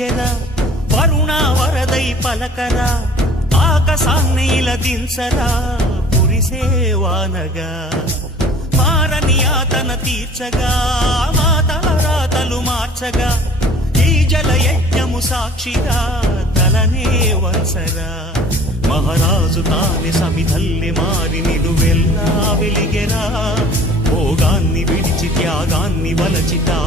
పిలిచెరా వరుణ వరదై పలకరా ఆకాశాన్ని ఇలా దించరా కురిసేవానగా మారని ఆతన తీర్చగా మాతల రాతలు మార్చగా ఈ జలయజ్ఞము సాక్షిగా తలనే వసరా మహారాజు తానే సమిధల్లి మారి నిలువెల్లా వెలిగెరా భోగాన్ని విడిచి త్యాగాన్ని వలచితా